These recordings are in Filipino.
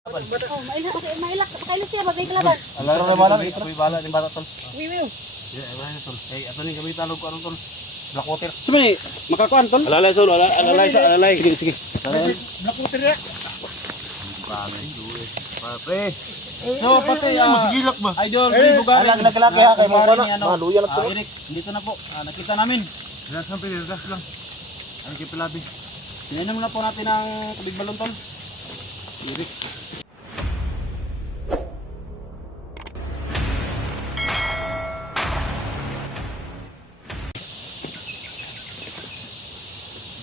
Oh, mailak kailo siya bagay kalaban. Alaro na bala, ito bala ni bata tol. Wiwiw. Tol. Ato ni kami talog ko ano tol. Black water. Sumay, makakuan tol. Alalay sol, alalay. Sige, sige. Black water ya. Pre. So pati masigilak ba? Idol, bugarin. Alang naglaki ha kay mo na. Maluya lang sa. Eric, dito na po. Nakita namin. Relax lang, relax lang. Ang kipilabi. Ininom na po natin ang tubig balon tol. Eric.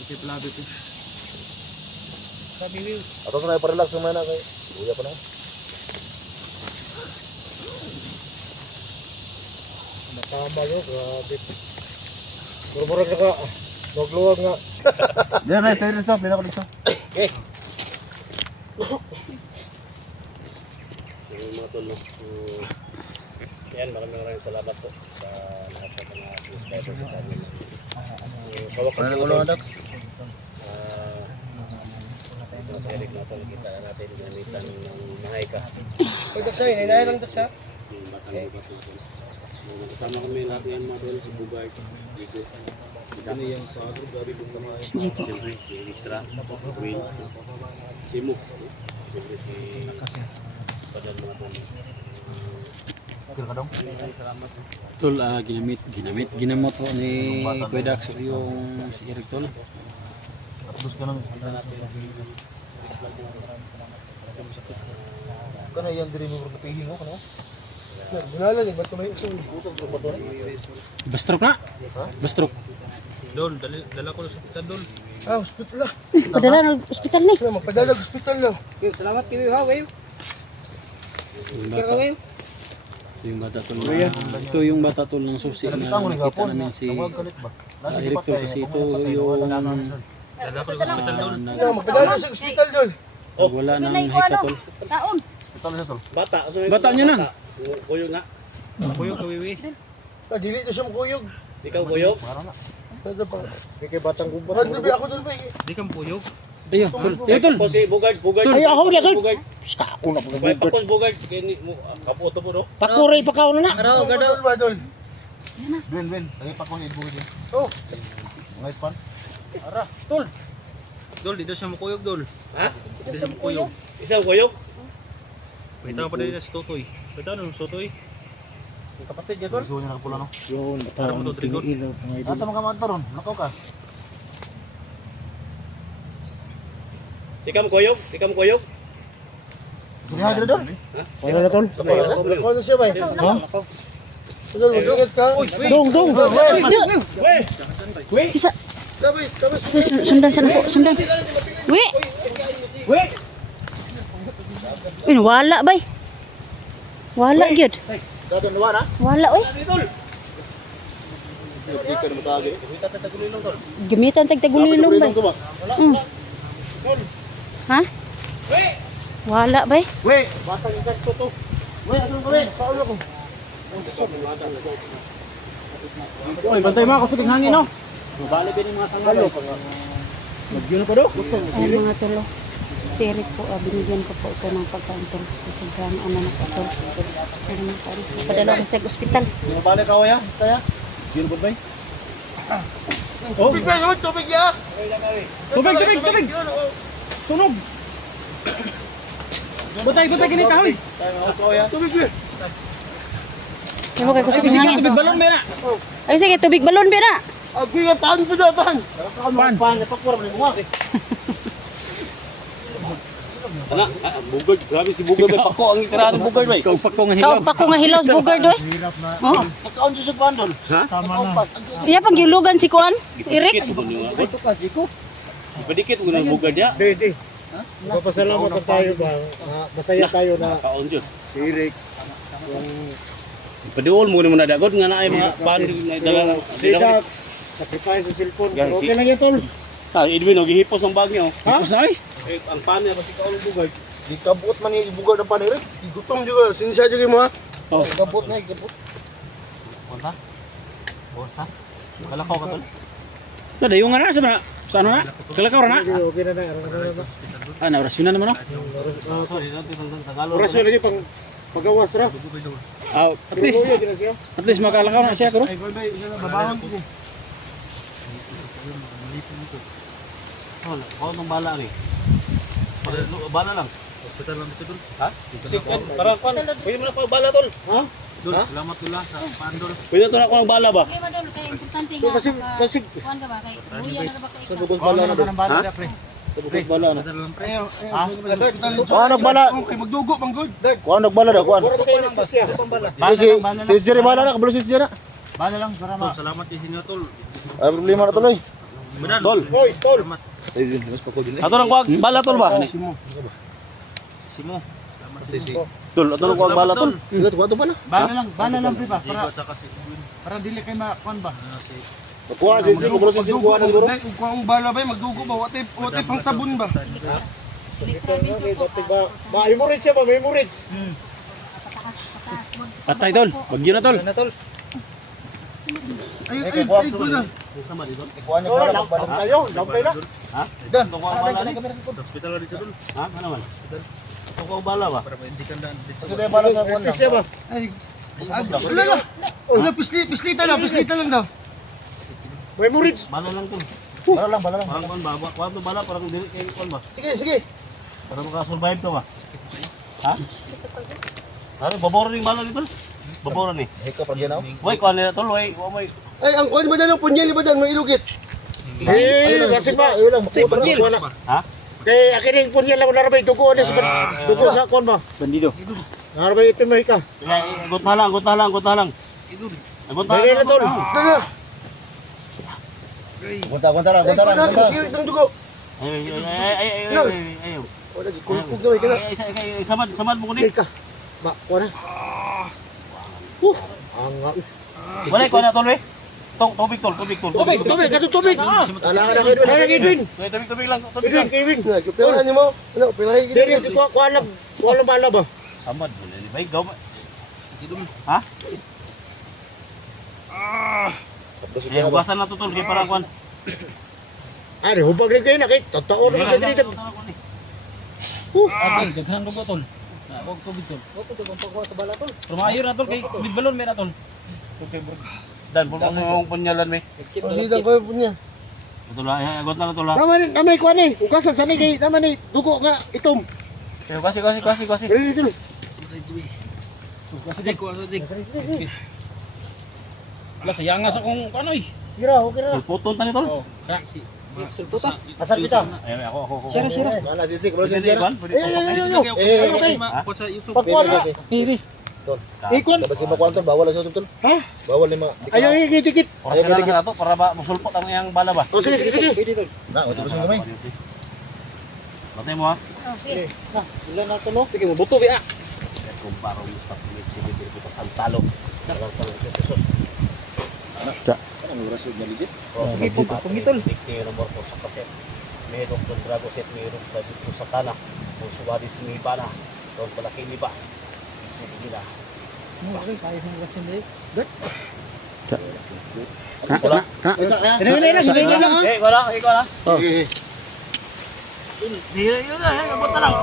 Kipilabi ito. Sabi wiw. Ato sa pa-relax mo na kay. Luya pa na. Tama yo, grabe. Murmurag na ka. Nagluwag nga. Diyan na, stay rin na ko dito. Okay. Yung mga tol, yan, maraming salamat po sa lahat ng mga subscribers sa channel. Sa wakas po ulit, sa Eric na tol, kita natin gamitan ng mahayka. Pagdak siya, inay lang dak siya. Kasama kami lahat yan mga tol, si Bugard, Digo. Ano yung sa agro, gabi kong kamay. Siyempre, si Electra, Will, si Muk, siyempre si Padan mga tol. Salamat. Tol, ginamot po ni Kuya Dax yung si Eric tol. Tapos ka nang kano yan diri mo pagpihing ko kano? Dinala ni ba't may iso butok sa bato ni. Bastrok na? Bastrok. Dol, dala ko sa ospital dol. Ah, hospital lah. Padala ng ospital ni. Sila magpadala sa hospital lo. Salamat kiwi ha, wiw. Yung Kaya bata, wiw. yung bata tol. Ito yung bata tol ng susi na nakita namin si Eric tol kasi ito yung Dala ko sa ospital dol. Sila magpadala sa hospital dol. wala nang hika tol. Taon. Bata, Bata niya na. Kuyog nga. Kuyog kawiwi. Ah, dili to siya makuyog. Ikaw kuyog? Sada pa. Kay batang gubat. Ako dol ba? Di kang puyog. Ayun, tol. Ayun tol. Ko si Bugard. Ay, ako na kay. Bugard. Ako na May pakos Bugard kay ni mo kapoto mo no. Pakuray pa kaon na. Araw gado ba dol? Ben. Ay pakos ni Bugard. Oh, Ngay pan. Ara, tol. Dol, dito siya makuyog dol. Ha? Dito siya makuyog. Isang kuyog? Pwede pa din sa Totoy. Pwede na sa Totoy. Yung kapatid niya dol. Gusto niya nakapula no. Yun, Parang tiniilaw pa nga Asa mga kamanta ron? Nakaw ka. Sikam kuyog? Surihan dito dol. Wala na tol. ako na siya ba? Ha? Dol, mag-ingat ka. Dong. Isa. Tabi. Sundan sana po, sundan. Wi. Wala bay. Wala gyud. Dadon luwa na. Wala oy. Di ka mo tagi. Kita ta tagulilong dol. Gamitan tag tagulilong bay. Ha? Wala bay. We, bata ni kanto to. We, asan ka we? Paulo ko. Oy, bantay mo ako sa hangin no. Mabalik din yung mga sangalo. Nagyo na pa do. Ay mga tulo. Si Eric po, binigyan ko po ito ng pagkaantol sa sobrang na tol. Padala ko sa ospital. Di mo balik ka ya? Kaya? Zero ba? Oh, tubig ya. Tubig. Sunog. Butay kini kahoy. Tayo ya. Tubig ya. Ano kay kusog Sige, hangin? tubig balon ba na? Ay sige, tubig balon ba na? Agoy nga pan pa daw pan. Pan, napakura mo mo. Ana, bugod, grabe si bugod may pako ang itirahan ng bugod bay. Ikaw pa ko nga Ikaw hilaw. pa ko nga hilaw sa bugard doy. Oh, Pagkaon sa pandol. Ha? iya pang gilugan si Kuan. Eric. Ito ka diko. Padikit mo ng bugod ya. Di. Magpasalamat pa tayo ba? Masaya tayo na Kaon jud. si Eric. Padiol mo na dagod nga na ay mga pan na dala. Si Dax. Sacrifice sa cellphone. Okay lang yan tol. Ah, Edwin og gihipos ang bagyo. Tapos na ay. Eh, ang pan niya basi kaon bugod. Di kabut man ni bugard ang panir. Gutom juga. Sinsya juga mo ha. Oh. Kabut na, kabut. Wala. Boss ha. Kalakaw ka tol. Nadayo nga na sa Sa ano na? Kalakaw ra na? Okay na na. Ah, na orasyon na naman no? Orasyon na siya pang pagawas ra. Ah, at least makalakaw na siya kuro. Ako nang bala rin. Bala lang. Hospital lang dito dun. Ha? Para kwan. Pwede mo na ako bala tol. Ha? Dul, salamat tula sa pandol. Pwede to na ako ng bala ba? Okay ba dol, kaya importante nga. Kasi Kuan ka ba kay buya na ba kay. sa bugos bala na doon. Ha? Sa bugos bala na. Ha? Kuha nagbala. Magdugo bang good. Kuha nagbala daw, kuha. Puro kayo siya. Si Jerry bala na, kabalo si Jerry. Bala lang para ma. Salamat din sinyo tol. Ay problema na tuloy. Tol. Hoy, tol. Ato nang kuwag bala tol ba? Simo. Tol, ato nang kuha bala tol. Sige, kuha to pala. Bala lang pre ba para dili kay makuan ba. Kuha si kabalo si Jerry kuha na siguro. Kung ang bala ba, magdugo ba? Wate pang tabon ba? Ma-hemorrhage siya ba? Ma-hemorrhage. Patay tol. Bagyo na tol. Ay, ko na. Kuha niya bala nagbala. Tayo, lampay na. Ha? Dan, Hospital lang dito dun. Ha? Ano naman? Ako ang bala ba? Kasi dia bala sa kuha na. Siya ba? Ay, pislita lang daw. Ma-hemorrhage. Bala lang tol. Bala lang, bala lang. Parang kuan ba? Kuan to bala parang dili kay kuan ba? Sige, sige. Para maka-survive to ba? Ha? Ano baboro ring bala dito? Baboro ni. Hika pa diyan ako. Way kuan na tol, way. Way. Ay, ang kuwan ba dyan? Ang punyeli ba dyan? May ilugit. Kasi ba? Ayun lang. Ha? Kay akining punya lang narabay dugo ni sa dugo sa kon ba? Bandido. Narabay ito may ka. Gut halang. Gut halang. Dali na tol. Tara. Gunta lang, Ay, gunta kuwan lang. na. Sige, itong dugo. Ay. Wala, kulpog na. May kana. Samad mo ni. Ka. Ba, ko na. Anga. Wala ko na tol we. Tubig. Tubig, kato tubig. Ala na kayo. Kaya Edwin. Tubig lang. Edwin. Pirahan niyo mo. Ano, pirahin Dili gini. ko wala bala ba? Samad mo ni. Bay gaw. Ha? Ay, ugasan na to tol kay parang kuan. Ay, hubag rin kayo na kay totoo naman sa dili. Atol, daghan dugo tol. Na wag tubig tol. Pero maayo na tol kay midbalon may na tol. Dan pun mong punyalan me. Palitan ko yung punya. Betul lah, agot na to lah. Namay ko ani, ugasan sa ni kay naman ni dugo nga itom. Kasih. Dili dito. Wala sayangas akong ano eh. Gira, okay na. Sulputon tani tol. Sulputan. Asal kita. Ay, ako. Sira. Mana sisi kabalo si Pwede Jerry. kuan, pwede pasok. Okay. Pagkuhan na. Tol. Ikon. Dabas si makuha tol, bawal sa tol. Ha? Bawal lima. Ayaw higit-higit. Oras na lang to para ba musulpot ang iyang bala ba? Oh, sige. Na, utos mo kamay. Batay mo ha. Oh, sige. Ilan na to no? Sige mo buto biya. Kumparo mo sa pilit kita santalo. Ano oras yung legit? Pungitol. Dikti nomor ko sa kaset. May Dr. Drago set may Dr. dito sa tanah. Kung suwadi si Mibana. Doon pala kay Mibas. Sige nila. Isa kaya? Ini lang. Eh, wala. Sige. Yun na, abot na lang.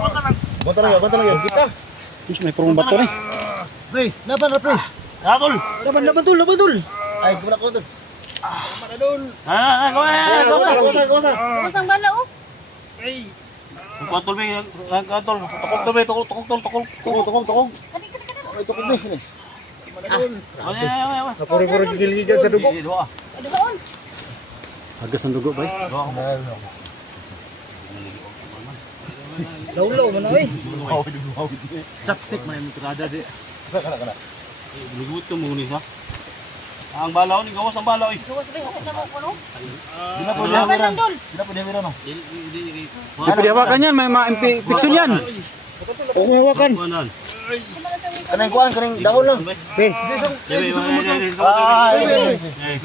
Gunta lang yun. Kita. Terus may purong bato ni. Pre, laban na pre. Ratol. Laban tol. Ay, kumala ko tol. Kusa. Mas ang bala oh. Kantol be, kantol. Tukol. Tukong. Ay, tukong ni. Napuri-puri gigil-gigil sa dugo. Doon. Hagas ang dugo bay. Laulaw man oy. Chapstick man yung tirada di. Kana. Lugut to muna sa. Ang balaw ni gawas ang balaw eh. Gawas rin ako sa mo kuno. Di na po Laban lang dol. Sila pwede meron no. Di pwede hawakan yan, may ma-infection yan. Kung hawakan. Kuanan. Kanang kuan, kanang dahon lang. Be.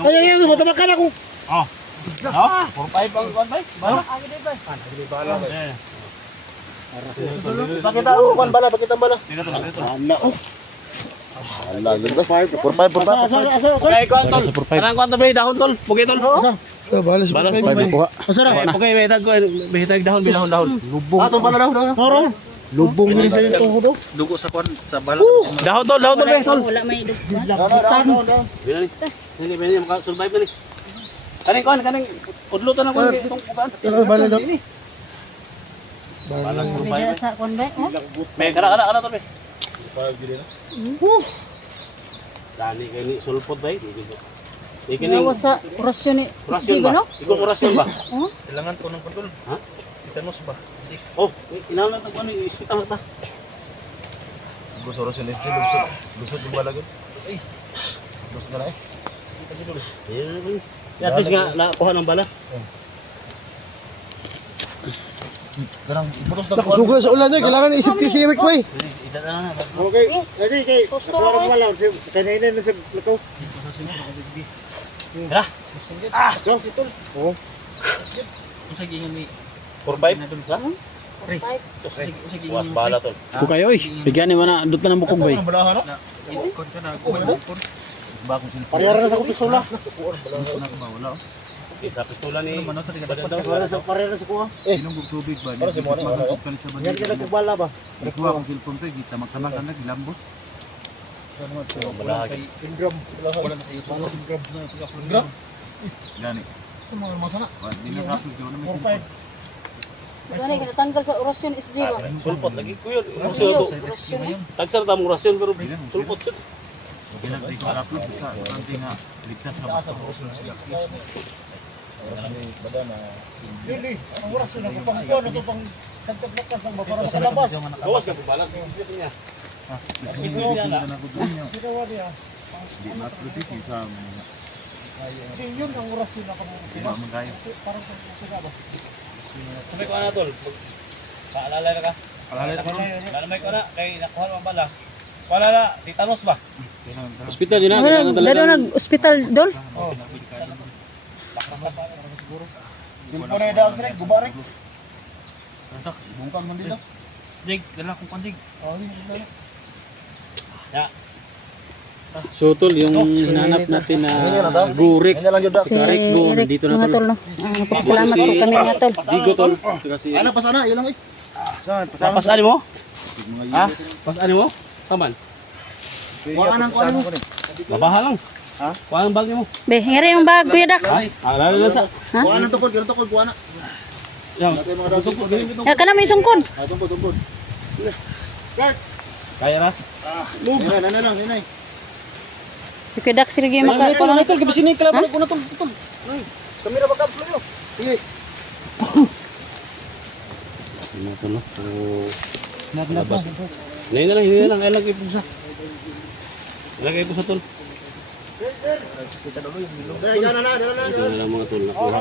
Ay, matabakan ako. Oh. Oh, 4-5 ang kuan bay. Bala. Agi dai ba? Eh. Pakita ang kuan bala, pakita ang bala. Dito. Ana. Ala, yun ba? 4-5. Asa. Okay, kuan tol. Kanang kuan to bay dahon tol. Pugi tol. Balas Balas pa pa kayo. Kuha. Masarap. Okay, may tag dahon, dahon. Lubong. Atong pala daw. Norong. Lubong din sa ito ko do. Dugo sa kwan sa bala. Dahon tol, be, tol. Wala may dugtong. Bila ni. Ini maka-survive na ni. Kaning udlutan ako ni itong kuban. Bala daw. Balas May survive. sa kon ba? May kana to be. Dani kay ni sulpot ba dito. Ikini Nawa sa orasyon ni orasyon Jiba, ba? no? Ikaw orasyon ba? Kailangan ko ng kontrol. Ha? Titanos ba? Oh, inaon na ko ano ispita ta. Gusto ro sila sila lusod yung bala gud. Ay. Lusod na eh. At least nga nakuha ng bala. Garang ibutos na Nakusuga sa ulan niya, kailangan isip ti si Eric pa eh. Ida na na. Okay. Lagi kay. Parang wala. Kanina na sa lukaw. Tara. Oo. Usa gingan ni Survive. Ha? Was bala tol. Ku kayo oy. Bigyan ni mana andot na ng bukog bay. balahan no? Kon ka na kumain kon. Parehara na sa pistola. Sa pistola ni Parehara sa kuha. Sinugog tubig ba? Para si mo na wala. Yan ka nagbala ba? Ikuha kong cellphone to, kita magkamang ka naglambot. balahagi. Ingram. Wala na kayo. Gram? Gani. Mga masana. Hindi na kapit ko na may 4-5. Gani ka natanggal sa orasyon is Jiba. Sulpot lagi ko yun. Iyo, Orasyon to. orasyon. Tagsar ta mong rasyon pero sulpot yun. Bilang di ko upload sa kanti nga ligtas ka basta. Dili. Ang oras na ko pang kuha na to pang tagtaglakas ng para sa labas. Gawas ka balag isip niya. Ginawa niya. Di ma-upload ito sa Hindi yun ang oras na kamo. magayo. Parang sila ba? Sabay ko na tol. Paalala na ka. Paalala ko. Nalamay ko na kay nakuha mo bala. Wala na, titanos ba? Hospital din na Ano, dalo nag-hospital dol? Silpo na daw sir, gubarek. Bungkang man dito. Jig, dala kong panjig. So tol, yung hinanap natin na gurik. Kanya lang jud Si Eric Go, Eric, nandito na mga tol. tol, no? Nagpapasalamat po kami nga tol. Jigo tol. Kasi Ano pa sana, ilang eh. Pasaan mo? Ha? Pasaan mo? Taman. Kuhaan ang kuhaan mo. Babaha lang. Ha? Kuha ang bag mo. Be, ngari yung bag, Kuya Dax. Alala na sa. Ha? Kuhaan ang tukod, tukod kuhaan na. Yan. Natin mga daw tukod. Ya, ka na may sungkon. Ah, tukod. Kaya na. Nana lang, ninay. Kuya Dax, sige maka... tol, tol, kasi ni kalaban ko na tol. Kamera ba kablo yo? Sige. Ano to no? Labas. Ngayon na lang. Ay lang ipusa. Ilagay po sa tol. Dala na. Ito na lang mga tol. Nakuha.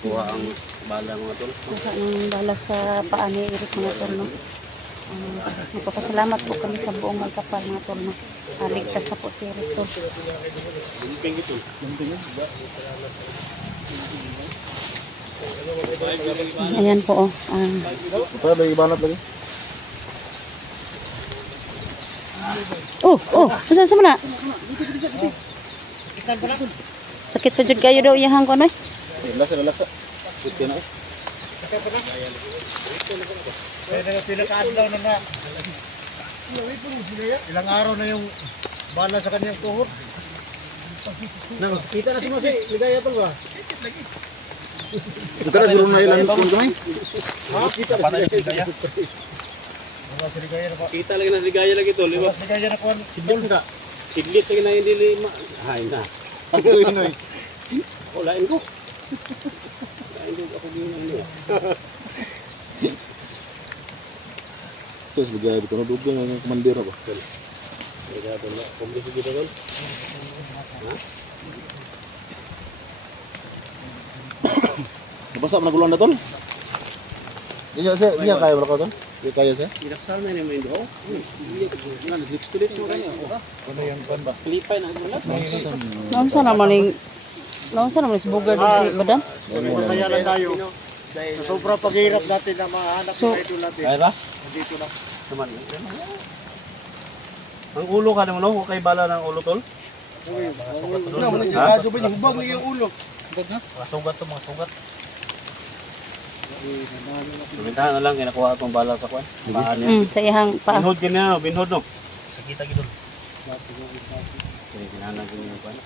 Kuha ang bala mga tol. Kuha ng bala sa paa ni Eric mga tol, no? Nagpapasalamat po kami sa buong magkapal mga tol, no? Ligtas na po si Eric tol. Lumping ito. Ayan po, oh. Para lagi banat lagi. Saan mo na? Sakit pa jud kayo daw iyahang ko, noy? Relax. Sige na. Pila ka adlaw na na. Ilang araw na yung bala sa kanyang tuhod. Nang kita na si Masi, ligaya pa ba? Kita na siguro na ilang tukod kami. Ha? Kita na ligaya. Mga ligaya na pa. Kita lagi na ligaya lagi tol. Diba? Ligaya na kuan. Sidol ka. Sidlit lagi na hindi lima. Hain na. Ako yun eh. Oh, lain ko. Lain ko ako gini. Terus ligay dito na dugay ng komandir ba. Kaya tol. Kompleto dito tol. Nabasa mo na gulong na tol. Iya kaya ba ka tol? Iya kaya siya. Inaksal na ni mo indo. Lips to lips mo kayo. Ano yung kuan ba? Klipay na wala. Naunsa naman yung... Naunsa naman yung bugar din si Badan? Masaya lang tayo. Sa sobrang paghihirap natin na mahanap So- ng idol natin. Kaya ba? Dito na. Naman. Ang ulo ka naman, no? Huwag kayo bala ng ulo, tol. Na, wala yung radyo ba yung hubag niya yung ulo. Mga sugat to, mga sugat. Sumintahan na lang, kinakuha itong bala sa kwan. Paan niya. Sa ihang pa. Binhod ganyan, binhod no. Sakita gito. Kaya kinahanap ko yung kwan.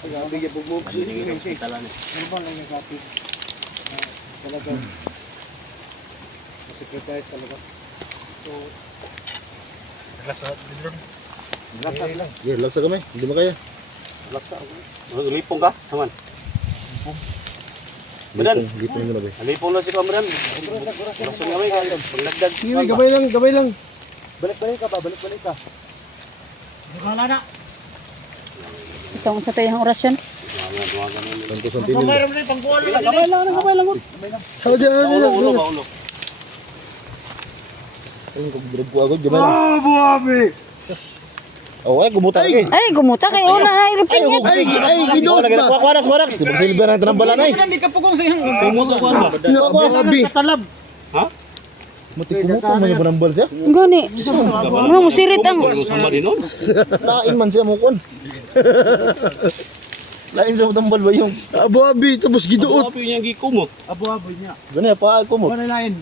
Grabe yung bugmog. Paniligid ng hospitalan eh. Ano ba lang yung sapi? Talaga. Secretary talaga. So, Yeah, laksa kami. Hindi mo kaya. Laksa. Lipong ka? Naman. Bedan. Lipong mo na ba? Lipong na si Kamran. Langsung kami kayo. Pagdagdag. sige, gabay lang, gabay lang. Balik-balik ka pa, balik-balik ka. Wala na. Itong sa tayong orasyon. Santo Santino. Mayroon na pangkuhan na. Gamay lang. Halo dyan, halo dyan. Ulo ba ulo? Ayun, kung drag ko agad, gamay lang. Ah, buhabi! Oh, ay, gumuta lagi. Ay, gumuta kay una na iripingit. Ay, ginuot ba? Kuha, kuha, silbi na ng bala na eh. Hindi ka pugong sa iyang Kumusa ko ba? No, buhabi. Katalab. Muti kumuta mo yung barambal siya. Gani. Ano mo sirit ang Sama din nun. Lain man siya mo kon. Lain sa tambal ba yung Buhabi, tapos giduot. Apa yung gikumot? Abo-abo niya. gani pa ako mo. Ano lain?